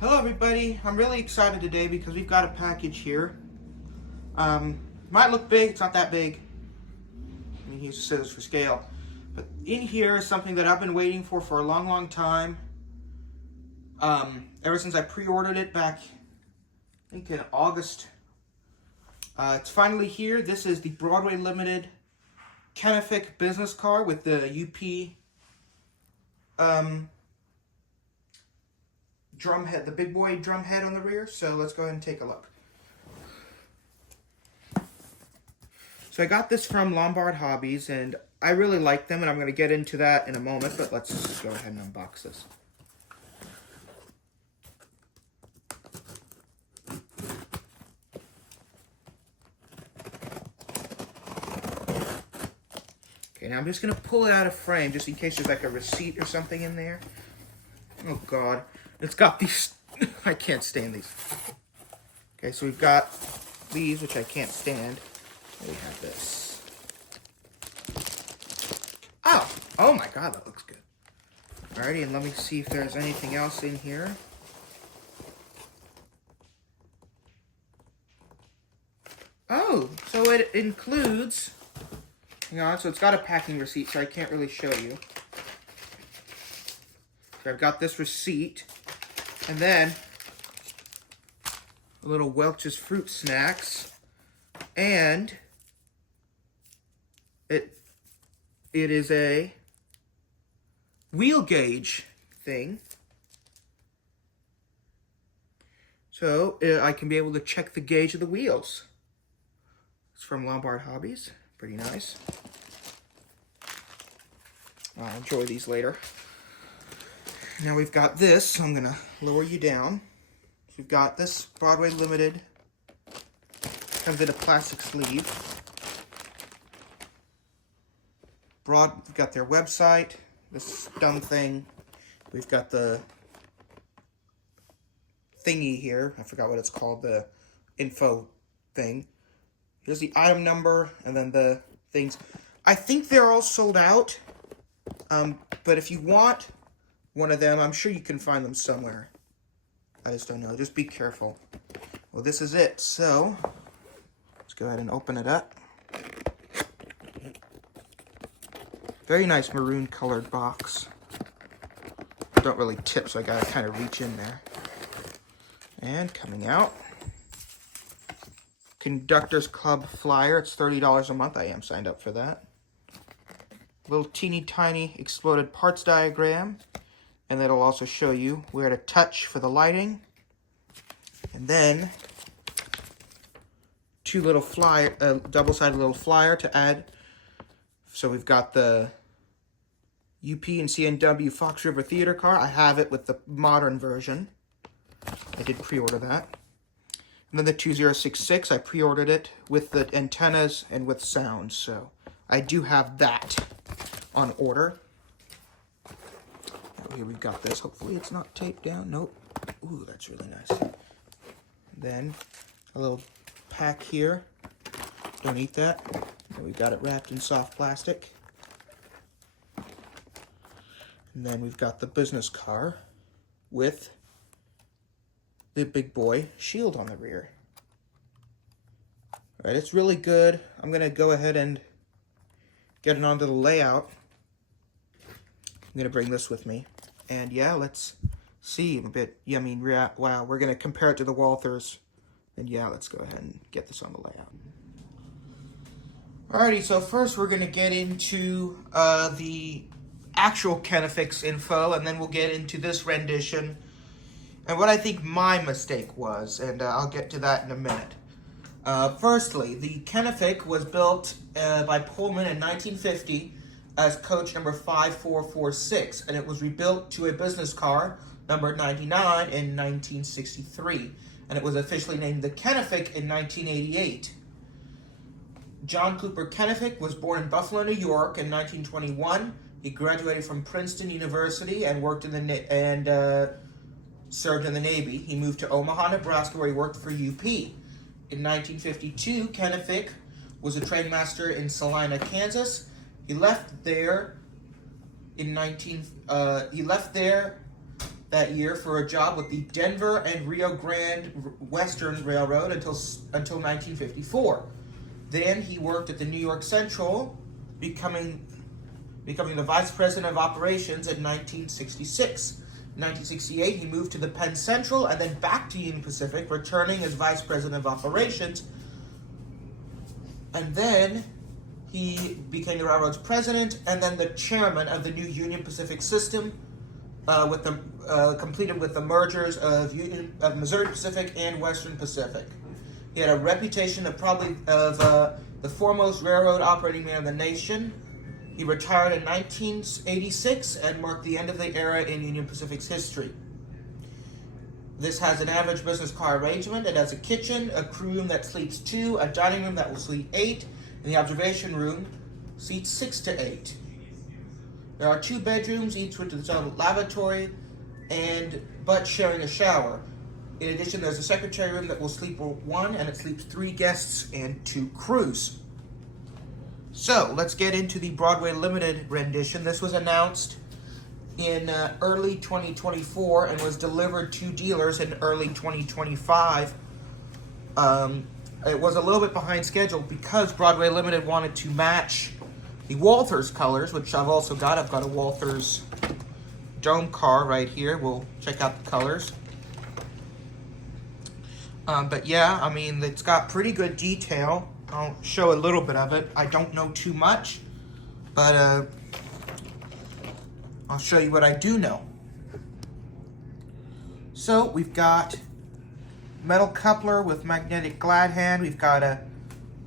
Hello everybody, I'm really excited today because we've got a package here. Might look big, it's not that big. I mean, use the scissors for scale. But in here is something that I've been waiting for a long time. Ever since I pre-ordered it back, I think in August. It's finally here. This is the Broadway Limited Kenefick business car with the UP drum head, the big boy drum head on the rear. So let's go ahead and take a look. So I got this from Lombard Hobbies, and I really like them, and I'm going to get into that in a moment, but let's go ahead and unbox this. Okay, now I'm just going to pull it out of frame just in case there's like a receipt or something in there. Oh God, it's got these, I can't stand these. Okay, so we've got these, which I can't stand. We have this. Oh my God, that looks good. Alrighty, and let me see if there's anything else in here. Oh, so it includes, hang on, so it's got a packing receipt, so I can't really show you. So I've got this receipt, and then a little Welch's Fruit Snacks, and it is a wheel gauge thing. So I can be able to check the gauge of the wheels. It's from Lombard Hobbies. Pretty nice. I'll enjoy these later. Now we've got this, so I'm going to lower you down. So we've got this Broadway Limited. Comes in a plastic sleeve. We've got their website, this dumb thing. We've got the thingy here. I forgot what it's called, the info thing. Here's the item number, and then the things. I think they're all sold out, but if you want one of them, I'm sure you can find them somewhere. I just don't know. Just be careful. Well, this is it. So let's go ahead and open it up. Very nice maroon colored box. Don't really tip, so I gotta kind of reach in there. And coming out, Conductors Club flyer. It's $30 a month. I am signed up for that. Little teeny tiny exploded parts diagram. And that'll also show you where to touch for the lighting. And then two little double-sided little flyer to add. So we've got the UP and CNW Fox River Theater car. I have it with the modern version. I did pre-order that. And then the 2066, I pre-ordered it with the antennas and with sound. So I do have that on order. Here we've got this. Hopefully it's not taped down. Nope. Ooh, that's really nice. Then a little pack here. Don't eat that. And we've got it wrapped in soft plastic. And then we've got the business car with the big boy shield on the rear. All right, it's really good. I'm going to go ahead and get it onto the layout. I'm going to bring this with me. And yeah, let's see a bit. Yeah, I mean, wow, we're going to compare it to the Walthers. And yeah, let's go ahead and get this on the layout. Alrighty, so first we're going to get into the actual Kenefick's info, and then we'll get into this rendition and what I think my mistake was, and I'll get to that in a minute. Firstly, the Kenefick was built by Pullman in 1950 as coach number 5446, and it was rebuilt to a business car number 99 in 1963, and it was officially named the Kenefick in 1988. John Cooper Kenefick was born in Buffalo, New York in 1921. He graduated from Princeton University and worked in the served in the Navy. He moved to Omaha, Nebraska, where he worked for UP. In 1952, Kenefick was a trainmaster in Salina, Kansas. He left there that year for a job with the Denver and Rio Grande Western Railroad until 1954. Then he worked at the New York Central, becoming the vice president of operations in 1966. In 1968, he moved to the Penn Central and then back to Union Pacific, returning as vice president of operations. And then he became the railroad's president and then the chairman of the new Union Pacific system, completed with the mergers of Missouri Pacific and Western Pacific. He had a reputation of the foremost railroad operating man in the nation. He retired in 1986 and marked the end of the era in Union Pacific's history. This has an average business car arrangement. It has a kitchen, a crew room that sleeps 2, a dining room that will sleep 8, and the observation room seats 6 to 8. There are 2 bedrooms, each with its own lavatory, but sharing a shower. In addition, there's a secretary room that will sleep 1, and it sleeps 3 guests and 2 crews. So, let's get into the Broadway Limited rendition. This was announced in early 2024 and was delivered to dealers in early 2025. It was a little bit behind schedule because Broadway Limited wanted to match the Walthers colors, which I've also got. I've got a Walthers dome car right here. We'll check out the colors. But yeah, I mean, it's got pretty good detail. I'll show a little bit of it. I don't know too much, but I'll show you what I do know. So we've got metal coupler with magnetic glad hand. We've got a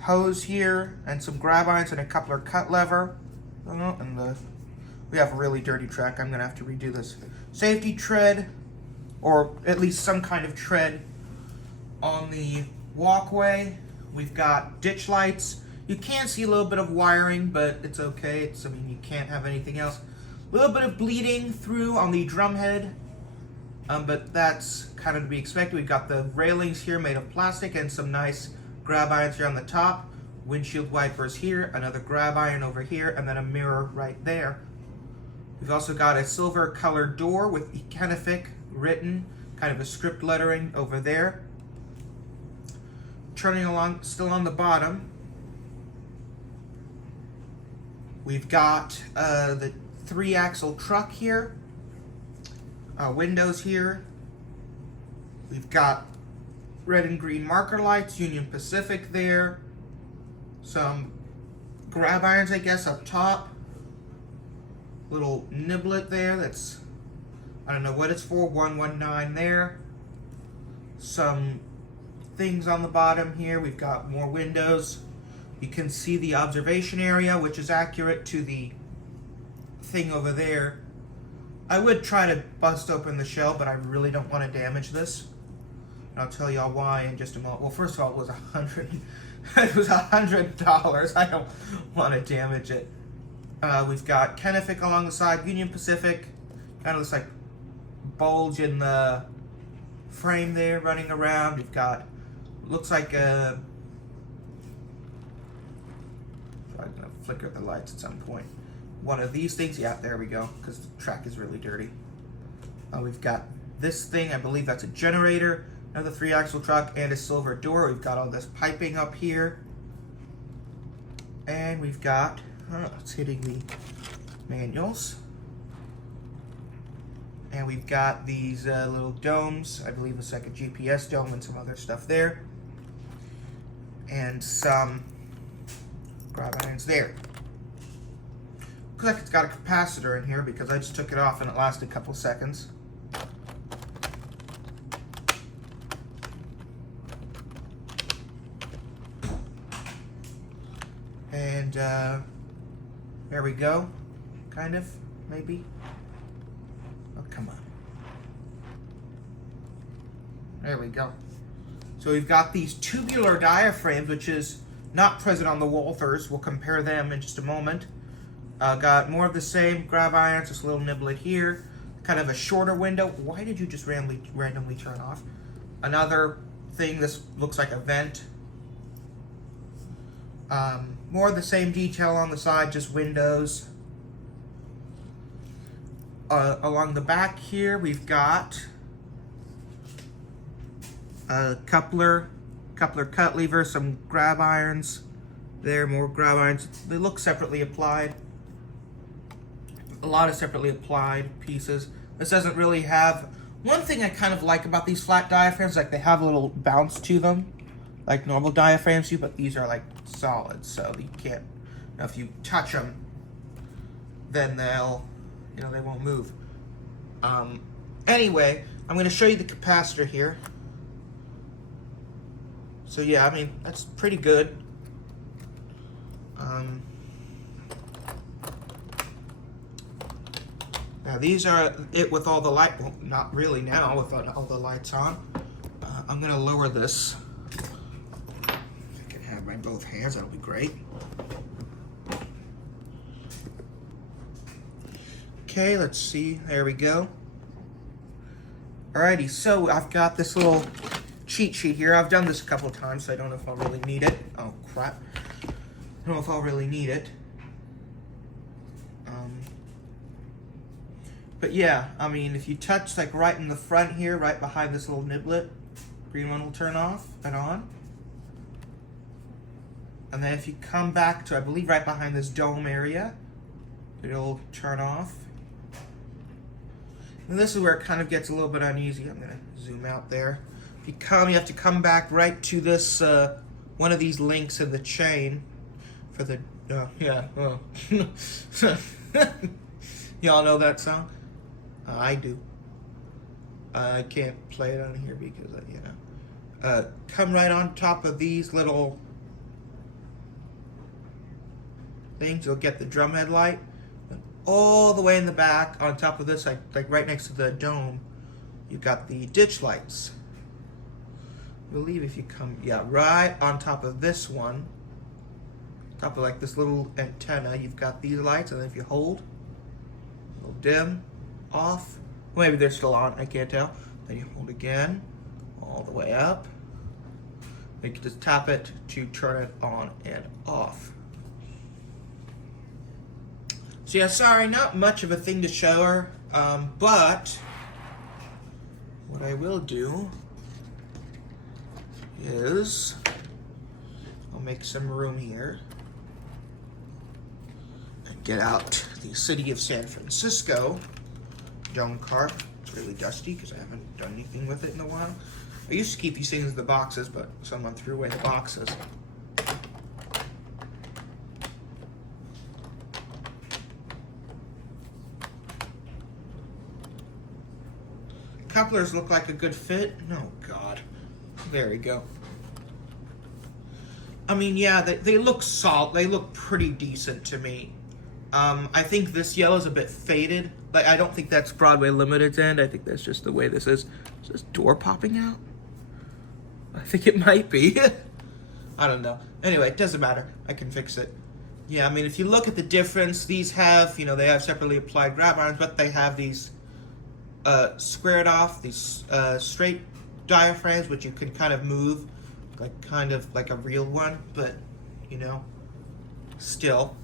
hose here and some grab irons and a coupler cut lever. We have a really dirty track. I'm going to have to redo this. Safety tread, or at least some kind of tread on the walkway. We've got ditch lights. You can see a little bit of wiring, but it's okay. You can't have anything else. A little bit of bleeding through on the drum head, but that's kind of to be expected. We've got the railings here made of plastic and some nice grab irons here on the top. Windshield wipers here, another grab iron over here, and then a mirror right there. We've also got a silver colored door with Kenefick written, kind of a script lettering over there. Turning along, still on the bottom, we've got the 3-axle truck here, windows here. We've got red and green marker lights, Union Pacific there, some grab irons, I guess, up top, little niblet there, that's, I don't know what it's for, 119 there, some things on the bottom here. We've got more windows. You can see the observation area, which is accurate to the thing over there. I would try to bust open the shell, but I really don't want to damage this. And I'll tell y'all why in just a moment. Well, first of all, it was $100. I don't want to damage it. We've got Kenefick along the side, Union Pacific. Kind of looks like bulge in the frame there running around. We've got, looks like I'm going to flicker the lights at some point. One of these things, yeah, there we go, because the track is really dirty. We've got this thing, I believe that's a generator, another 3-axle truck, and a silver door. We've got all this piping up here. And we've got, it's hitting the manuals. And we've got these little domes, I believe it's like a GPS dome and some other stuff there. And some grab irons there. Looks like it's got a capacitor in here because I just took it off and it lasted a couple seconds. And there we go, kind of, maybe. Oh, come on. There we go. So we've got these tubular diaphragms, which is not present on the Walthers. We'll compare them in just a moment. Got more of the same grab irons, just a little niblet here. Kind of a shorter window. Why did you just randomly turn off? Another thing, this looks like a vent. More of the same detail on the side, just windows. along the back here, we've got a coupler cut lever, some grab irons. There, more grab irons. They look separately applied. A lot of separately applied pieces. This doesn't really have... One thing I kind of like about these flat diaphragms, like they have a little bounce to them, like normal diaphragms do, but these are like solid, so you can't... if you touch them, then they'll, they won't move. Anyway, I'm going to show you the capacitor here. So yeah, I mean, that's pretty good. Now these are it with all the light, well, not really now with all the lights on. I'm going to lower this. If I can have my both hands, that'll be great. Okay, let's see, there we go. Alrighty, so I've got this little cheat sheet here. I've done this a couple of times, so I don't know if I'll really need it. Oh crap. I don't know if I'll really need it. But yeah, I mean, if you touch like right in the front here, right behind this little niblet, green one will turn off and on. And then if you come back to, I believe right behind this dome area, it'll turn off. And this is where it kind of gets a little bit uneasy. I'm gonna zoom out there. If you have to come back right to this, one of these links in the chain for the, y'all know that song? I do. I can't play it on here because, come right on top of these little things. You'll get the drumhead light. And all the way in the back, on top of this, like right next to the dome, you've got the ditch lights. I believe if you come, right on top of this one, top of like this little antenna, you've got these lights, and then if you hold, it'll dim, off. Well, maybe they're still on, I can't tell. Then you hold again, all the way up. You can just tap it to turn it on and off. So yeah, sorry, not much of a thing to show her, but what I will do is I'll make some room here and get out the City of San Francisco dome car. It's really dusty because I haven't done anything with it in a while. I used to keep these things in the boxes, but someone threw away the boxes. Couplers look like a good fit. No, God. There we go. I mean, yeah, they look solid. They look pretty decent to me. I think this yellow is a bit faded. Like, I don't think that's Broadway Limited's end. I think that's just the way this is. Is this door popping out? I think it might be. I don't know. Anyway, it doesn't matter. I can fix it. Yeah, I mean, if you look at the difference, these have, they have separately applied grab irons, but they have these squared off, these straight diaphragms, which you can kind of move, kind of like a real one, but, still.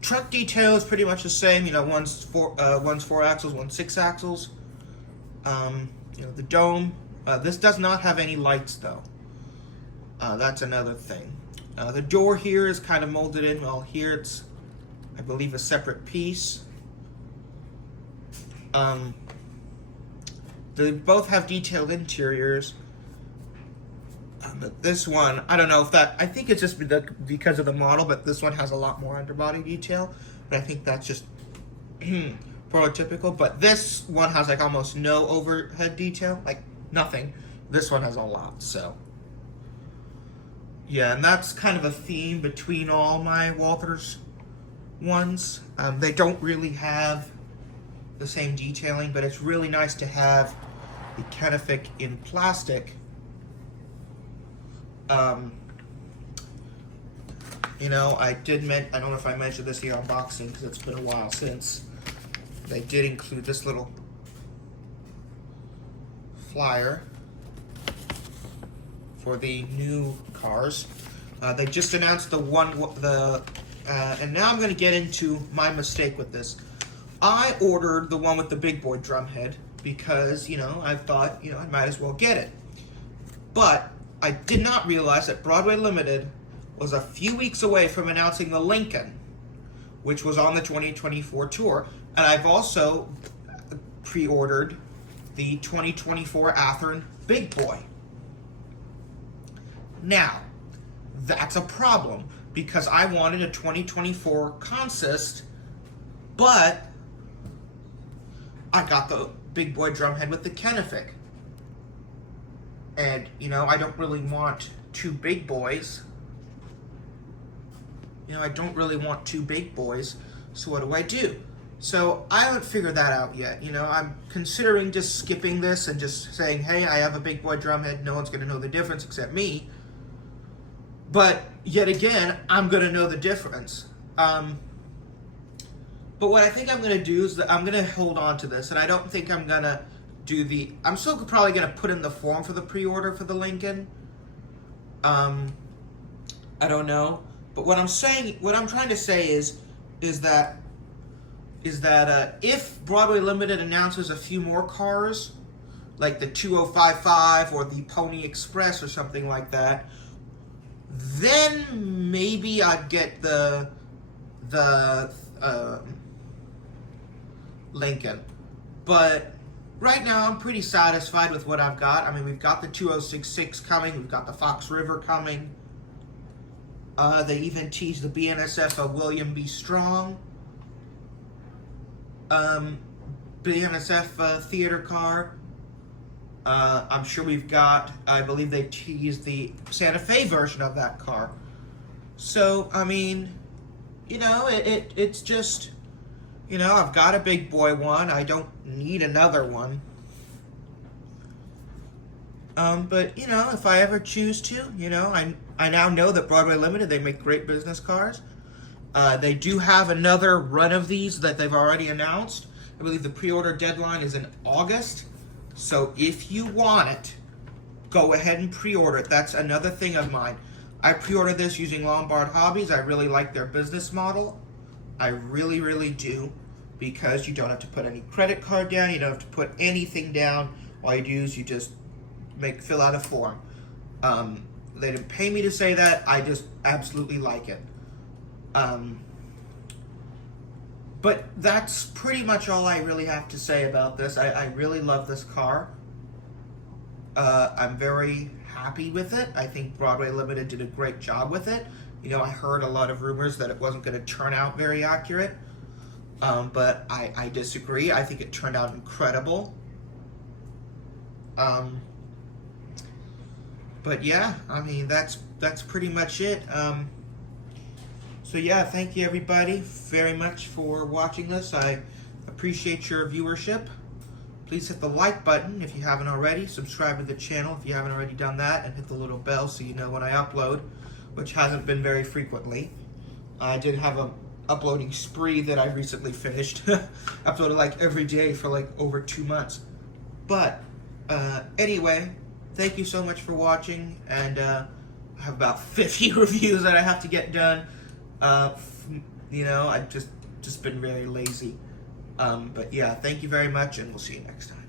Truck detail is pretty much the same. One's four axles, one's 6 axles. The dome. This does not have any lights though. That's another thing. The door here is kind of molded in. Well, here it's, I believe, a separate piece. They both have detailed interiors. But this one, I don't know if that, I think it's just because of the model, but this one has a lot more underbody detail. But I think that's just prototypical. But this one has like almost no overhead detail, like nothing. This one has a lot, so. Yeah, and that's kind of a theme between all my Walthers ones. They don't really have the same detailing, but it's really nice to have the Kenefick in plastic. I don't know if I mentioned this here unboxing because it's been a while since. They did include this little flyer for the new cars. They just announced the and now I'm going to get into my mistake with this. I ordered the one with the big boy drum head because, I thought, I might as well get it. But I did not realize that Broadway Limited was a few weeks away from announcing the Lincoln, which was on the 2024 tour. And I've also pre-ordered the 2024 Athearn Big Boy. Now, that's a problem because I wanted a 2024 Consist, but I got the big boy drumhead with the Kenefick. And, I don't really want two big boys. I don't really want two big boys, so what do I do? So I haven't figured that out yet. I'm considering just skipping this and just saying, hey, I have a big boy drumhead. No one's going to know the difference except me. But yet again, I'm going to know the difference. But what I think I'm going to do is that I'm going to hold on to this, and I don't think I'm going to do I'm still probably going to put in the form for the pre-order for the Lincoln. I don't know. But what I'm trying to say is that if Broadway Limited announces a few more cars, like the 2055 or the Pony Express or something like that, then maybe I'd get the Lincoln. But right now I'm pretty satisfied with what I've got. I mean, we've got the 2066 coming, we've got the Fox River coming. They even teased the BNSF of William B. Strong. BNSF theater car. I'm sure we've got, I believe they teased the Santa Fe version of that car. So, I mean, it's just, I've got a big boy one. I don't need another one. But, if I ever choose to, I now know that Broadway Limited, they make great business cars. They do have another run of these that they've already announced. I believe the pre-order deadline is in August. So if you want it, go ahead and pre-order it. That's another thing of mine. I pre-ordered this using Lombard Hobbies. I really like their business model. I really, really do. Because you don't have to put any credit card down. You don't have to put anything down. All you do is you just fill out a form. They didn't pay me to say that. I just absolutely like it. But that's pretty much all I really have to say about this. I really love this car. I'm very happy with it. I think Broadway Limited did a great job with it. I heard a lot of rumors that it wasn't going to turn out very accurate. But I disagree. I think it turned out incredible. But yeah, I mean, that's pretty much it. So yeah, thank you everybody very much for watching this. I appreciate your viewership. Please hit the like button if you haven't already. Subscribe to the channel if you haven't already done that. And hit the little bell so you know when I upload, which hasn't been very frequently. I did have a uploading spree that I recently finished. Uploaded like every day for like over 2 months. But anyway, thank you so much for watching. And I have about 50 reviews that I have to get done. I've just been very lazy. But yeah, thank you very much, and we'll see you next time.